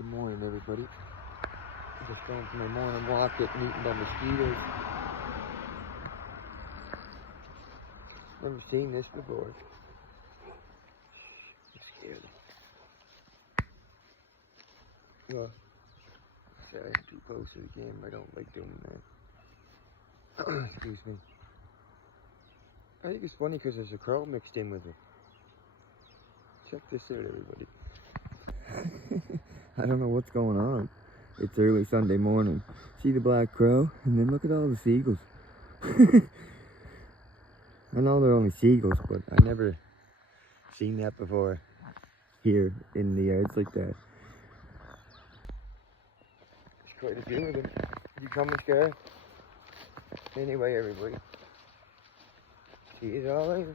Good morning, everybody. Just going for my morning walk, getting eaten by mosquitoes. Never seen this before. I'm scared. Well, sorry, I'm too close to the camera. I don't like doing that. Excuse me. I think it's funny because there's a crow mixed in with it. Check this out, everybody. I don't know what's going on. It's early Sunday morning. See the black crow? And then look at all the seagulls. I know they're only seagulls, but I never seen that before here in the yards like that. There's quite a few of them. You coming, Scar? Anyway, everybody. See you all later.